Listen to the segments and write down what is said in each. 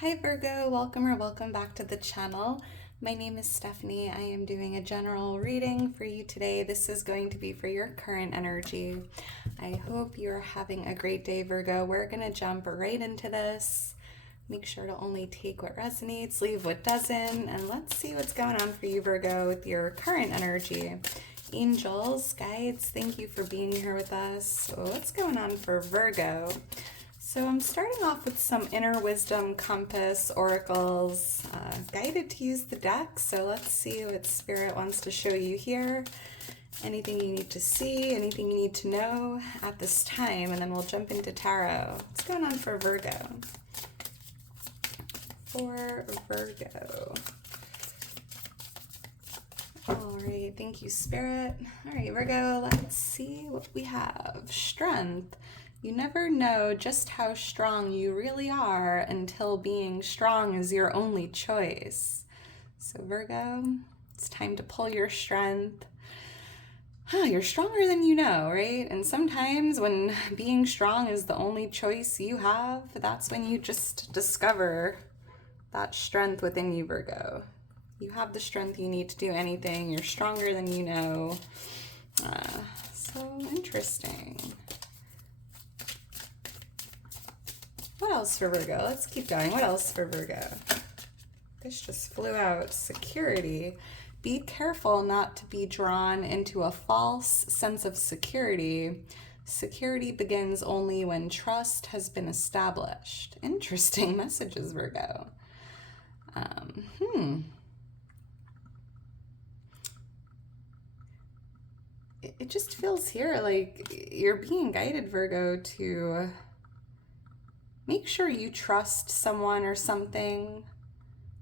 Hi Virgo, welcome or welcome back to the channel. My name is Stephanie. I am doing a general reading for you today. This is going to be for your current energy. I hope you're having a great day, Virgo. We're going to jump right into this. Make sure to only take what resonates, leave what doesn't, and let's see what's going on for you, Virgo, with your current energy. Angels, guides, thank you for being here with us. So what's going on for Virgo? So I'm starting off with some inner wisdom, compass, oracles, guided to use the deck. So let's see what Spirit wants to show you here. Anything you need to see, anything you need to know at this time, and then we'll jump into tarot. What's going on for Virgo? For Virgo. All right, thank you, Spirit. All right, Virgo, let's see what we have. Strength. You never know just how strong you really are until being strong is your only choice. So Virgo, it's time to pull your strength. You're stronger than you know, right? And sometimes when being strong is the only choice you have, that's when you just discover that strength within you, Virgo. You have the strength you need to do anything. You're stronger than you know. So interesting. What else for Virgo? Let's keep going. What else for Virgo? This just flew out. Security. Be careful not to be drawn into a false sense of security. Security begins only when trust has been established. Interesting messages, Virgo. It just feels here like you're being guided, Virgo, to make sure you trust someone or something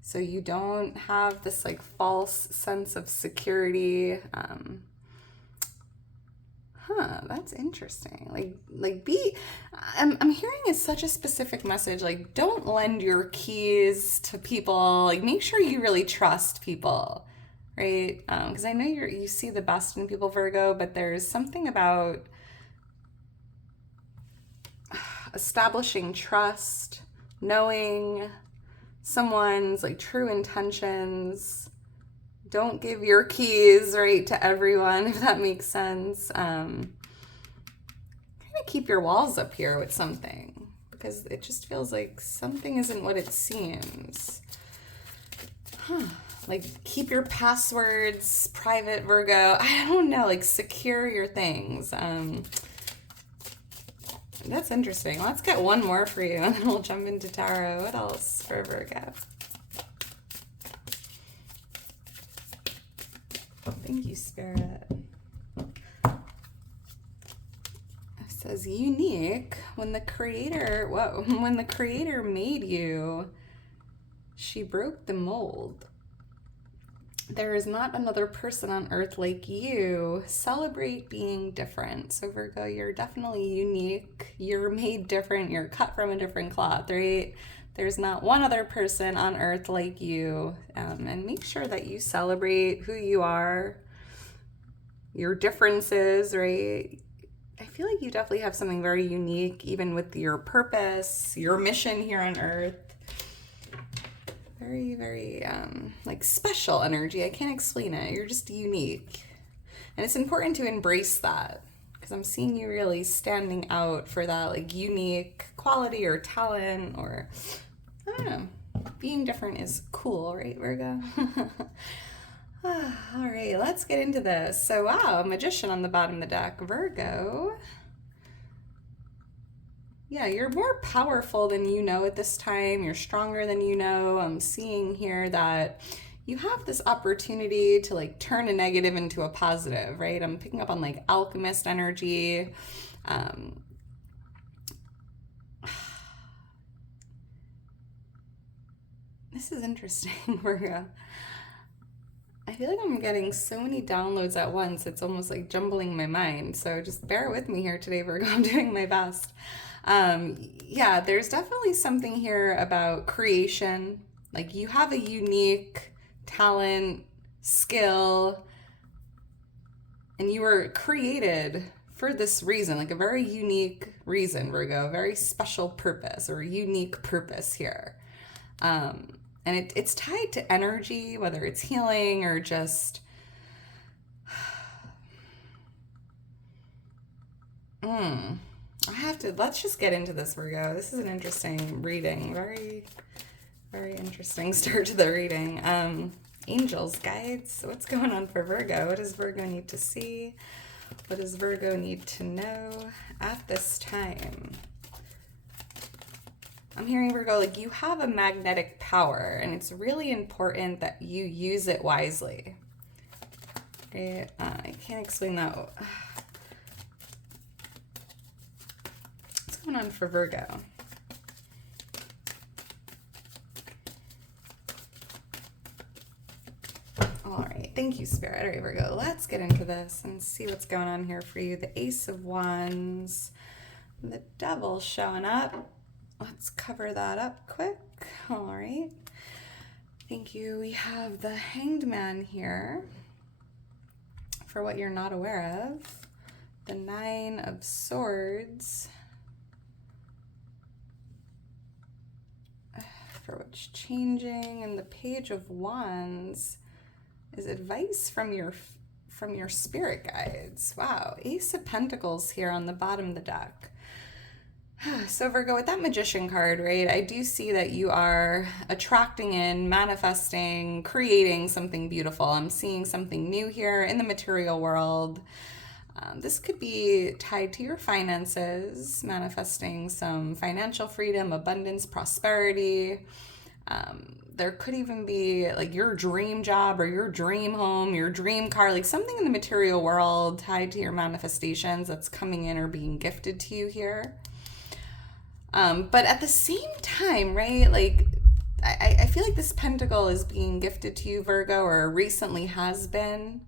so you don't have this like false sense of security. That's interesting. I'm hearing is such a specific message. Like, don't lend your keys to people. Like, make sure you really trust people, right? Because I know you see the best in people, Virgo, but there's something about establishing trust, knowing someone's like true intentions. Don't give your keys, right, to everyone, if that makes sense. Kind of keep your walls up here with something, because it just feels like something isn't what it seems. Like, keep your passwords private, Virgo. I don't know, like, secure your things. That's interesting. Let's get one more for you, and then we'll jump into tarot. What else for Virgo? Thank you, Spirit. It says unique. When the creator made you, she broke the mold. There is not another person on earth like you. Celebrate being different. So Virgo, you're definitely unique. You're made different. You're cut from a different cloth, right? There's not one other person on earth like you. And make sure that you celebrate who you are, your differences, right? I feel like you definitely have something very unique, even with your purpose, your mission here on earth. Very, very, like, special energy. I can't explain it. You're just unique. And it's important to embrace that, because I'm seeing you really standing out for that, like, unique quality or talent, or, I don't know. Being different is cool, right, Virgo? All right, let's get into this. So, wow, Magician on the bottom of the deck. Virgo. Yeah, you're more powerful than you know at this time. You're stronger than you know. I'm seeing here that you have this opportunity to like turn a negative into a positive, right? I'm picking up on like alchemist energy. This is interesting, Virgo. I feel like I'm getting so many downloads at once. It's almost like jumbling my mind. So just bear with me here today, Virgo. I'm doing my best. Yeah, there's definitely something here about creation. Like, you have a unique talent, skill, and you were created for this reason, like a very unique reason, Virgo, a very special purpose or unique purpose here. And it's tied to energy, whether it's healing or just let's just get into this, Virgo. This is an interesting reading. Very, very interesting start to the reading. Angels, guides, what's going on for Virgo? What does Virgo need to see? What does Virgo need to know at this time? I'm hearing, Virgo, like you have a magnetic power, and it's really important that you use it wisely. Okay? I can't explain that. What's going on for Virgo? All right, thank you, Spirit. All right, Virgo, let's get into this and see what's going on here for you. The Ace of Wands, the Devil showing up. Let's cover that up quick. All right. Thank you. We have the Hanged Man here for what you're not aware of. The Nine of Swords for what's changing, and the Page of Wands is advice from your spirit guides. Wow. Ace of Pentacles here on the bottom of the deck. So Virgo, with that Magician card, right, I do see that you are attracting in, manifesting, creating something beautiful. I'm seeing something new here in the material world. This could be tied to your finances, manifesting some financial freedom, abundance, prosperity. There could even be like your dream job or your dream home, your dream car, like something in the material world tied to your manifestations that's coming in or being gifted to you here. But at the same time, right, like I feel like this pentacle is being gifted to you, Virgo, or recently has been.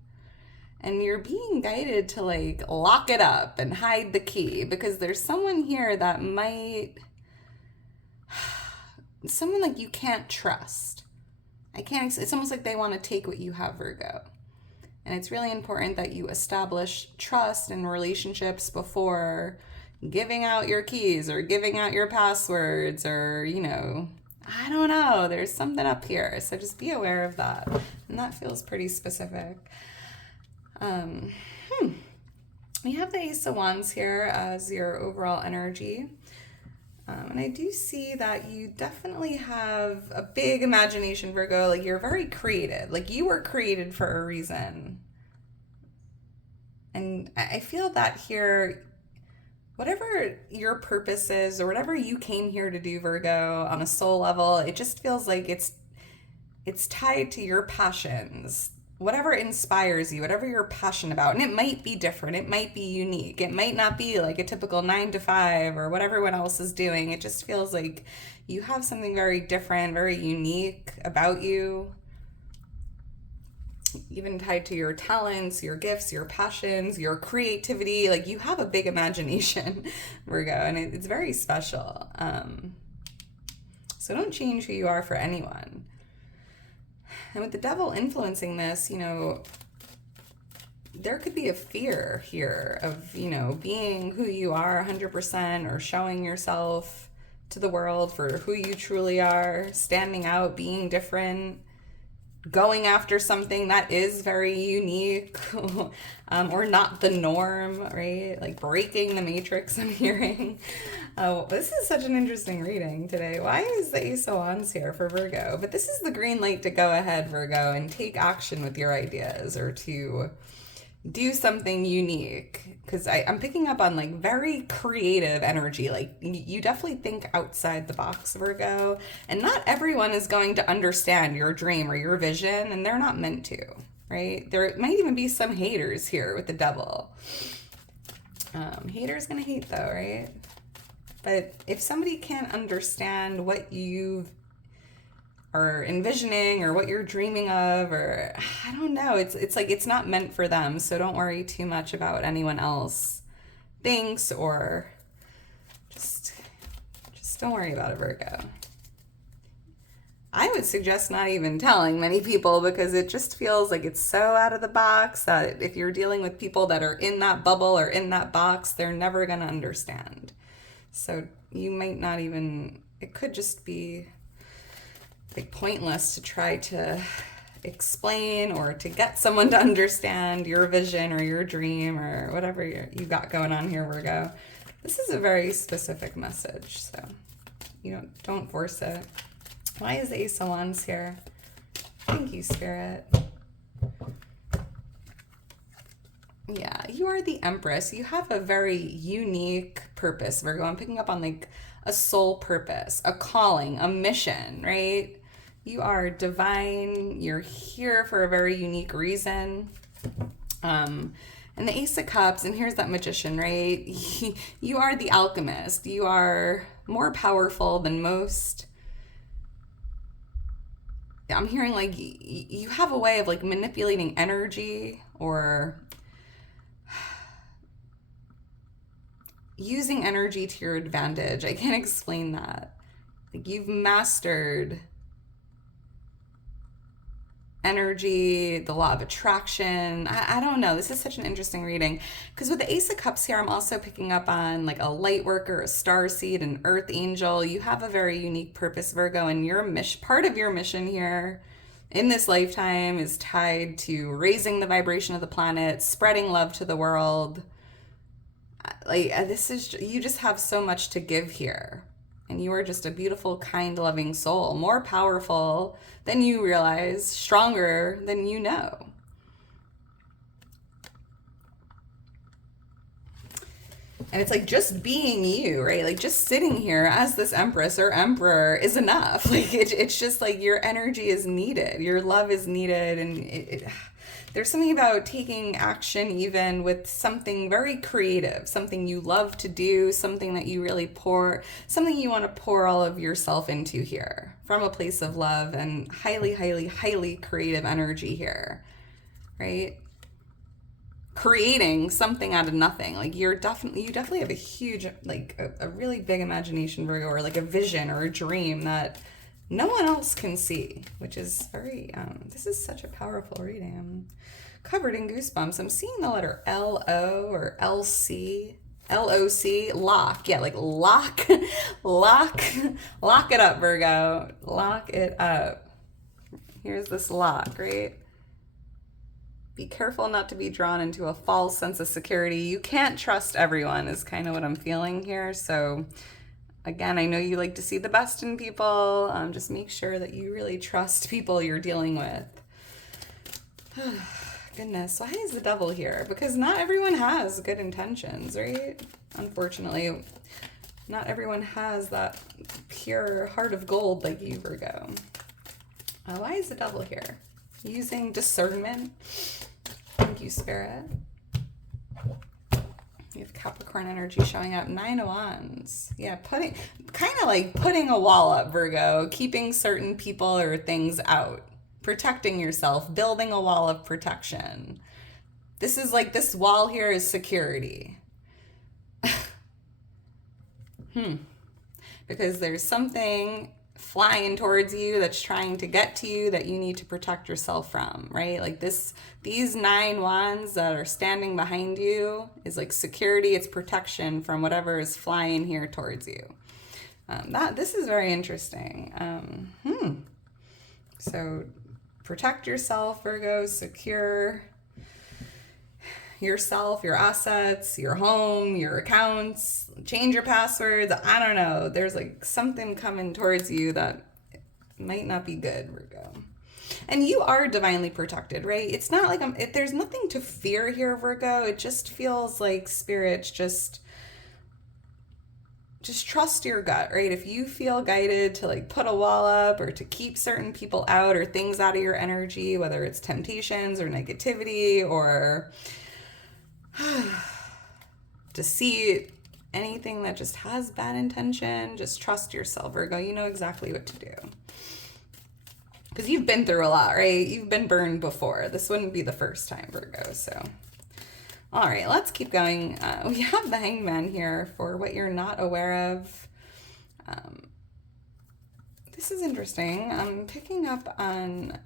And you're being guided to like lock it up and hide the key, because there's someone here that might, someone like you can't trust. It's almost like they want to take what you have, Virgo. And it's really important that you establish trust in relationships before giving out your keys or giving out your passwords, or, you know, I don't know. There's something up here. So just be aware of that. And that feels pretty specific. We have the Ace of Wands here as your overall energy. And I do see that you definitely have a big imagination, Virgo. Like you're very creative. Like you were created for a reason. And I feel that here, whatever your purpose is or whatever you came here to do, Virgo, on a soul level, it just feels like it's tied to your passions. Whatever inspires you, whatever you're passionate about. And it might be different. It might be unique. It might not be like a typical 9 to 5 or what everyone else is doing. It just feels like you have something very different, very unique about you. Even tied to your talents, your gifts, your passions, your creativity. Like you have a big imagination, Virgo, and it's very special. So don't change who you are for anyone. And with the Devil influencing this, you know, there could be a fear here of, you know, being who you are 100% or showing yourself to the world for who you truly are, standing out, being different, going after something that is very unique or not the norm, right? Like breaking the matrix, I'm hearing. This is such an interesting reading today. Why is the Ace of Wands here for Virgo? But this is the green light to go ahead, Virgo, and take action with your ideas or to do something unique. Because I'm picking up on like very creative energy. Like you definitely think outside the box, Virgo. And not everyone is going to understand your dream or your vision, and they're not meant to, right? There might even be some haters here with the Devil. Haters gonna hate though, right? But if somebody can't understand what you are envisioning or what you're dreaming of, or I don't know, it's like it's not meant for them. So don't worry too much about what anyone else thinks, or just don't worry about it, Virgo. I would suggest not even telling many people, because it just feels like it's so out of the box that if you're dealing with people that are in that bubble or in that box, they're never going to understand. So you might not even, it could just be like pointless to try to explain or to get someone to understand your vision or your dream or whatever you got going on here, Virgo. This is a very specific message, so you don't force it. Why is the Ace of Wands here? Thank you, Spirit. Yeah, you are the Empress. You have a very unique purpose, Virgo. I'm picking up on like a soul purpose, a calling, a mission, right? You are divine. You're here for a very unique reason. And the Ace of Cups, and here's that Magician, right? You are the alchemist. You are more powerful than most. I'm hearing like you have a way of like manipulating energy or using energy to your advantage. I can't explain that. Like you've mastered energy, the law of attraction. I don't know. This is such an interesting reading because with the Ace of Cups here, I'm also picking up on like a light worker, a star seed, an earth angel. You have a very unique purpose, Virgo, and your mission, part of your mission here in this lifetime is tied to raising the vibration of the planet, spreading love to the world. Like this is, you just have so much to give here. And you are just a beautiful, kind, loving soul, more powerful than you realize, stronger than you know. And it's like just being you, right? Like just sitting here as this Empress or Emperor is enough. Like it's just like your energy is needed, your love is needed, and there's something about taking action even with something very creative, something you love to do, something that you really something you want to pour all of yourself into here from a place of love and highly, highly, highly creative energy here, right? Creating something out of nothing. Like you definitely have a huge, like a really big imagination, Virgo, or like a vision or a dream that no one else can see, which is very, this is such a powerful reading. I'm covered in goosebumps. I'm seeing the letter L-O or L-C, L-O-C, lock. Yeah, like lock it up, Virgo. Lock it up. Here's this lock, right? Be careful not to be drawn into a false sense of security. You can't trust everyone is kind of what I'm feeling here. So again, I know you like to see the best in people. Just make sure that you really trust people you're dealing with. Goodness, why is the Devil here? Because not everyone has good intentions, right? Unfortunately, not everyone has that pure heart of gold like you, Virgo. Why is the Devil here? Using discernment. Thank you, Spirit. You have Capricorn energy showing up. 9 of Wands. Yeah, kind of like putting a wall up, Virgo. Keeping certain people or things out. Protecting yourself. Building a wall of protection. This is like, this wall here is security. Because there's something flying towards you that's trying to get to you that you need to protect yourself from, right? Like these 9 wands that are standing behind you is like security, it's protection from whatever is flying here towards you. This is very interesting. So protect yourself, Virgo, secure yourself, your assets, your home, your accounts, change your passwords. I don't know. There's like something coming towards you that might not be good, Virgo. And you are divinely protected, right? It's not like there's nothing to fear here, Virgo. It just feels like spirits just trust your gut, right? If you feel guided to like put a wall up or to keep certain people out or things out of your energy, whether it's temptations or negativity or deceit, anything that just has bad intention, just trust yourself, Virgo. You know exactly what to do. Because you've been through a lot, right? You've been burned before. This wouldn't be the first time, Virgo. So, all right, let's keep going. We have the Hangman here for what you're not aware of. This is interesting. I'm picking up on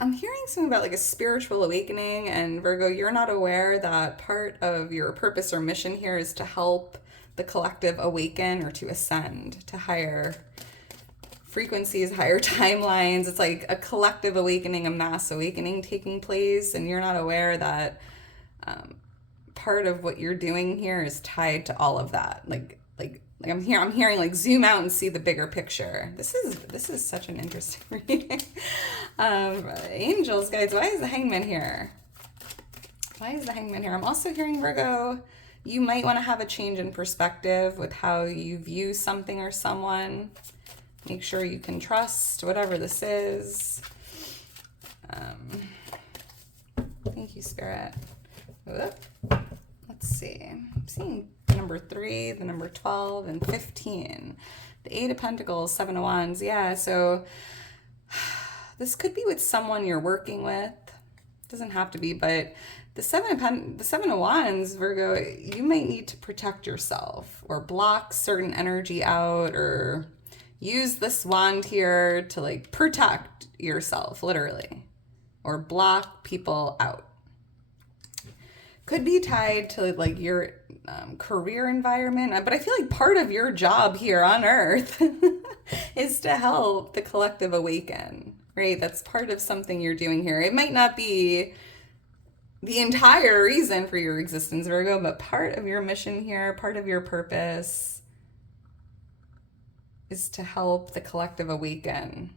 I'm hearing something about like a spiritual awakening, and Virgo, you're not aware that part of your purpose or mission here is to help the collective awaken or to ascend to higher frequencies, higher timelines. It's like a collective awakening, a mass awakening taking place, and you're not aware that part of what you're doing here is tied to all of that. Like I'm hearing like zoom out and see the bigger picture. This is such an interesting reading. Angels, guys, why is the Hangman here? Why is the Hangman here? I'm also hearing, Virgo, you might want to have a change in perspective with how you view something or someone. Make sure you can trust whatever this is. Thank you, Spirit. Let's see. I'm seeing the number 3, the number 12, and 15. The 8 of Pentacles, 7 of Wands. Yeah, so this could be with someone you're working with. Doesn't have to be, but the 7 of Wands, Virgo, you might need to protect yourself or block certain energy out, or use this wand here to like protect yourself, literally, or block people out. Could be tied to like your career environment, but I feel like part of your job here on Earth is to help the collective awaken, right? That's part of something you're doing here. It might not be the entire reason for your existence, Virgo, but part of your mission here, part of your purpose is to help the collective awaken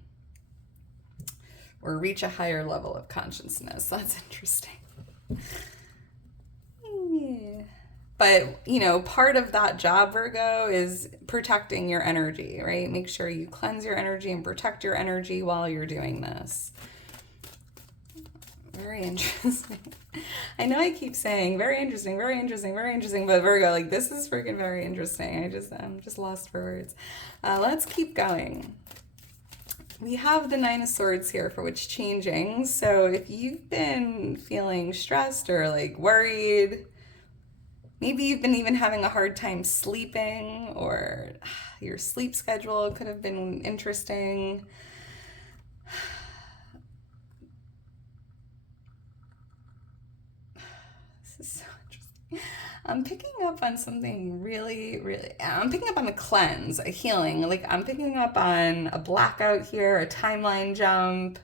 or reach a higher level of consciousness. That's interesting. Yeah. But, you know, part of that job, Virgo, is protecting your energy, right? Make sure you cleanse your energy and protect your energy while you're doing this. Very interesting. I know I keep saying very interesting, very interesting, very interesting, but Virgo, like, this is freaking very interesting. I'm just lost for words. Let's keep going. We have the 9 of Swords here for which changing. So if you've been feeling stressed or like worried, maybe you've been even having a hard time sleeping, or your sleep schedule could have been interesting. This is so interesting. I'm picking up on something I'm picking up on a cleanse, a healing. Like, I'm picking up on a blackout here, a timeline jump,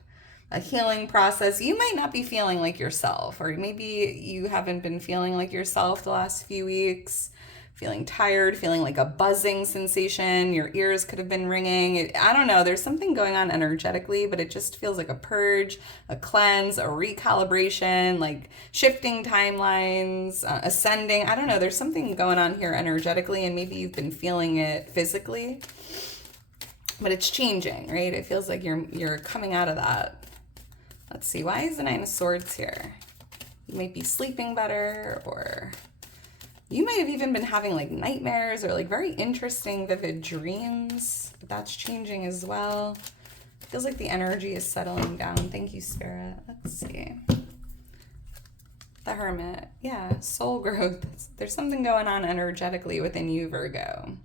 a healing process. You might not be feeling like yourself, or maybe you haven't been feeling like yourself the last few weeks, feeling tired, feeling like a buzzing sensation. Your ears could have been ringing. I don't know. There's something going on energetically, but it just feels like a purge, a cleanse, a recalibration, like shifting timelines, ascending. I don't know. There's something going on here energetically, and maybe you've been feeling it physically, but it's changing, right? It feels like you're coming out of that. Let's see. Why is the 9 of Swords here? You might be sleeping better, or you might have even been having like nightmares or like very interesting, vivid dreams, but that's changing as well. Feels like the energy is settling down. Thank you, Spirit. Let's see. The Hermit. Yeah, soul growth. There's something going on energetically within you, Virgo.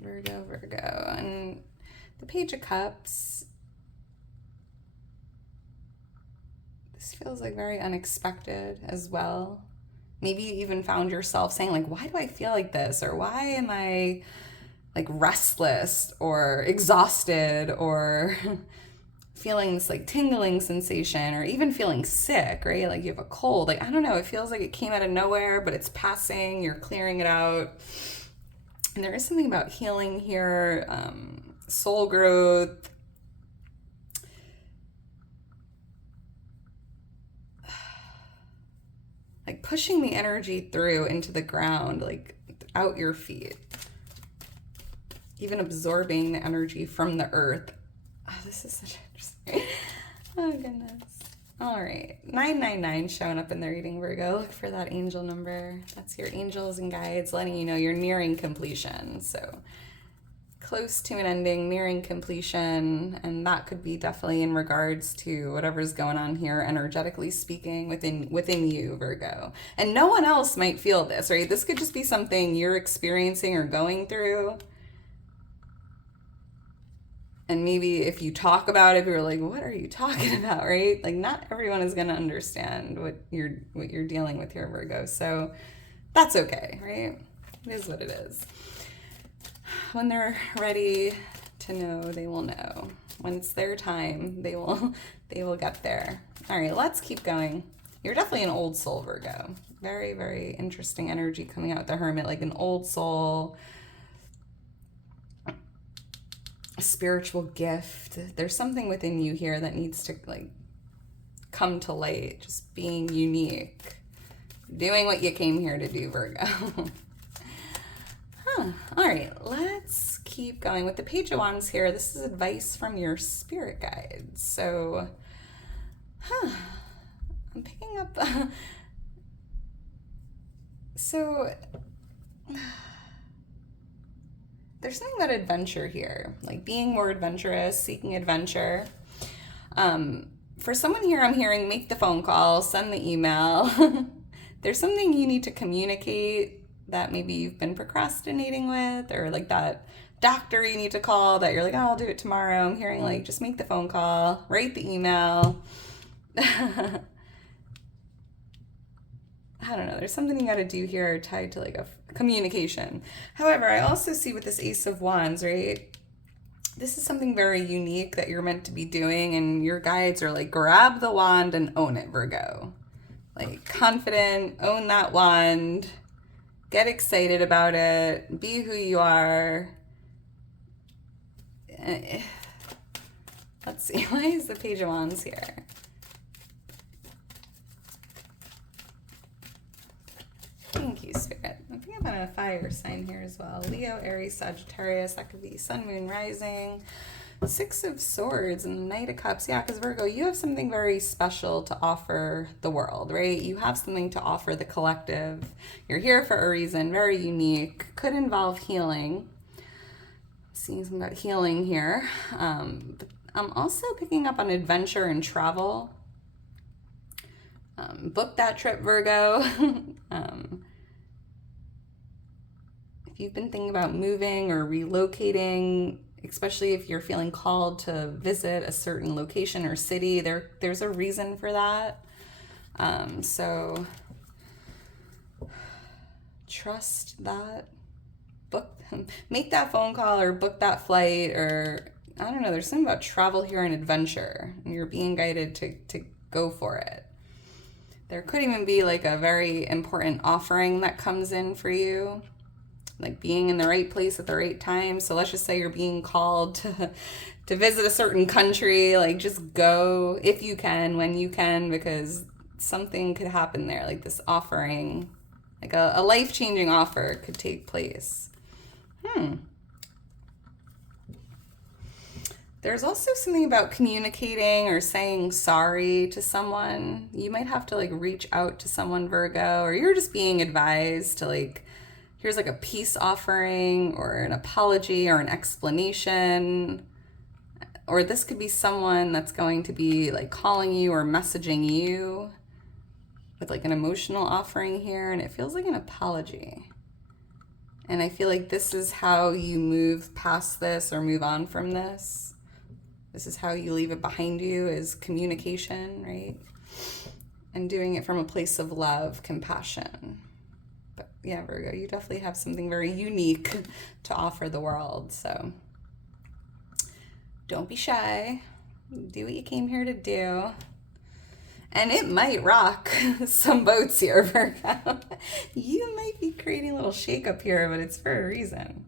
Virgo. And the Page of Cups. This feels like very unexpected as well. Maybe you even found yourself saying like, why do I feel like this? Or why am I like restless or exhausted, or feeling this like tingling sensation, or even feeling sick, right? Like you have a cold. Like, I don't know. It feels like it came out of nowhere, but it's passing. You're clearing it out. And there is something about healing here, soul growth. Like pushing the energy through into the ground, like out your feet. Even absorbing the energy from the earth. Oh, this is such interesting. Oh, goodness. All right. 999 showing up in the reading, Virgo. Look for that angel number. That's your angels and guides letting you know you're nearing completion. So close to an ending, nearing completion, and that could be definitely in regards to whatever's going on here, energetically speaking, within you, Virgo. And no one else might feel this, right? This could just be something you're experiencing or going through. And maybe if you talk about it, you're like, what are you talking about, right? Like, not everyone is going to understand what you're dealing with here, Virgo. So that's okay, right? It is what it is. When they're ready to know, they will know. When it's their time, they will get there. All right, let's keep going. You're definitely an old soul, Virgo. Very, very interesting energy coming out with the Hermit, like an old soul, a spiritual gift. There's something within you here that needs to like come to light, just being unique, doing what you came here to do, Virgo. All right, let's keep going with the Page of Wands here. This is advice from your spirit guides. So, I'm picking up. So, there's something about adventure here, like being more adventurous, seeking adventure. For someone here, I'm hearing make the phone call, send the email. There's something you need to communicate that maybe you've been procrastinating with, or like that doctor you need to call that you're like, oh, I'll do it tomorrow. I'm hearing like, just make the phone call, write the email. I don't know. There's something you got to do here tied to like a communication. However, I also see with this Ace of Wands, right? This is something very unique that you're meant to be doing, and your guides are like, grab the wand and own it, Virgo. Like confident, own that wand. Get excited about it. Be who you are. Let's see. Why is the Page of Wands here? Thank you, Spirit. I think I'm on a fire sign here as well. Leo, Aries, Sagittarius. That could be Sun, Moon, Rising. Six of Swords and the Knight of Cups. Yeah, because Virgo, you have something very special to offer the world, right? You have something to offer the collective. You're here for a reason, very unique. Could involve healing. Seeing something about healing here. But I'm also picking up on adventure and travel. Book that trip, Virgo. If you've been thinking about moving or relocating, especially if you're feeling called to visit a certain location or city, there's a reason for that. So trust that. Make that phone call or book that flight, or I don't know, there's something about travel here and adventure, and you're being guided to go for it. There could even be like a very important offering that comes in for you, like being in the right place at the right time. So let's just say you're being called to visit a certain country, like just go if you can, when you can, because something could happen there, like this offering, like a life-changing offer could take place. There's also something about communicating or saying sorry to someone. You might have to like reach out to someone, Virgo, or you're just being advised to like, here's like a peace offering or an apology or an explanation. Or this could be someone that's going to be like calling you or messaging you with like an emotional offering here, and it feels like an apology. And I feel like this is how you move past this or move on from this. This is how you leave it behind you, is communication, right? And doing it from a place of love, compassion. But yeah, Virgo, you definitely have something very unique to offer the world. So don't be shy. Do what you came here to do. And it might rock some boats here, Virgo. You might be creating a little shakeup here, but it's for a reason.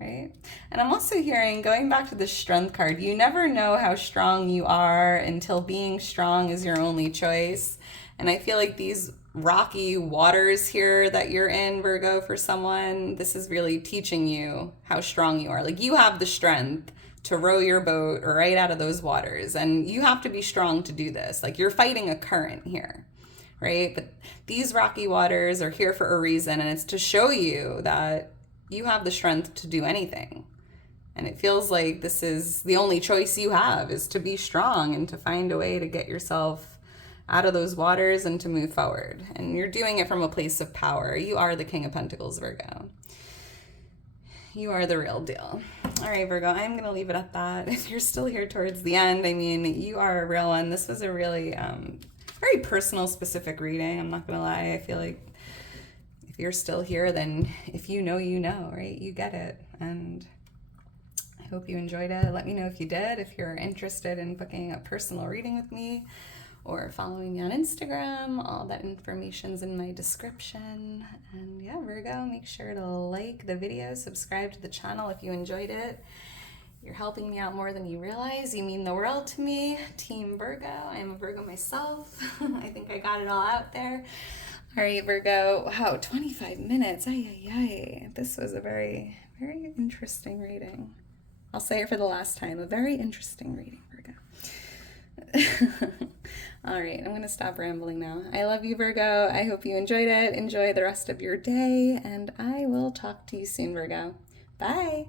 Right? And I'm also hearing, going back to the Strength card, you never know how strong you are until being strong is your only choice. And I feel like these rocky waters here that you're in, Virgo, for someone, this is really teaching you how strong you are. Like you have the strength to row your boat right out of those waters, and you have to be strong to do this. Like you're fighting a current here, right? But these rocky waters are here for a reason, and it's to show you that you have the strength to do anything. And it feels like this is the only choice you have, is to be strong and to find a way to get yourself out of those waters and to move forward. And you're doing it from a place of power. You are the King of Pentacles, Virgo. You are the real deal. All right, Virgo, I'm going to leave it at that. If you're still here towards the end, I mean, you are a real one. This was a really very personal, specific reading. I'm not going to lie. I feel like if you're still here, then if you know, right? You get it. And I hope you enjoyed it. Let me know if you did. If you're interested in booking a personal reading with me or following me on Instagram, all that information's in my description. And yeah, Virgo, make sure to like the video, subscribe to the channel if you enjoyed it. You're helping me out more than you realize. You mean the world to me. Team Virgo. I'm a Virgo myself. I think I got it all out there. All right, Virgo. Wow, 25 minutes. Ay. This was a very, very interesting reading. I'll say it for the last time. A very interesting reading, Virgo. All right, I'm going to stop rambling now. I love you, Virgo. I hope you enjoyed it. Enjoy the rest of your day, and I will talk to you soon, Virgo. Bye.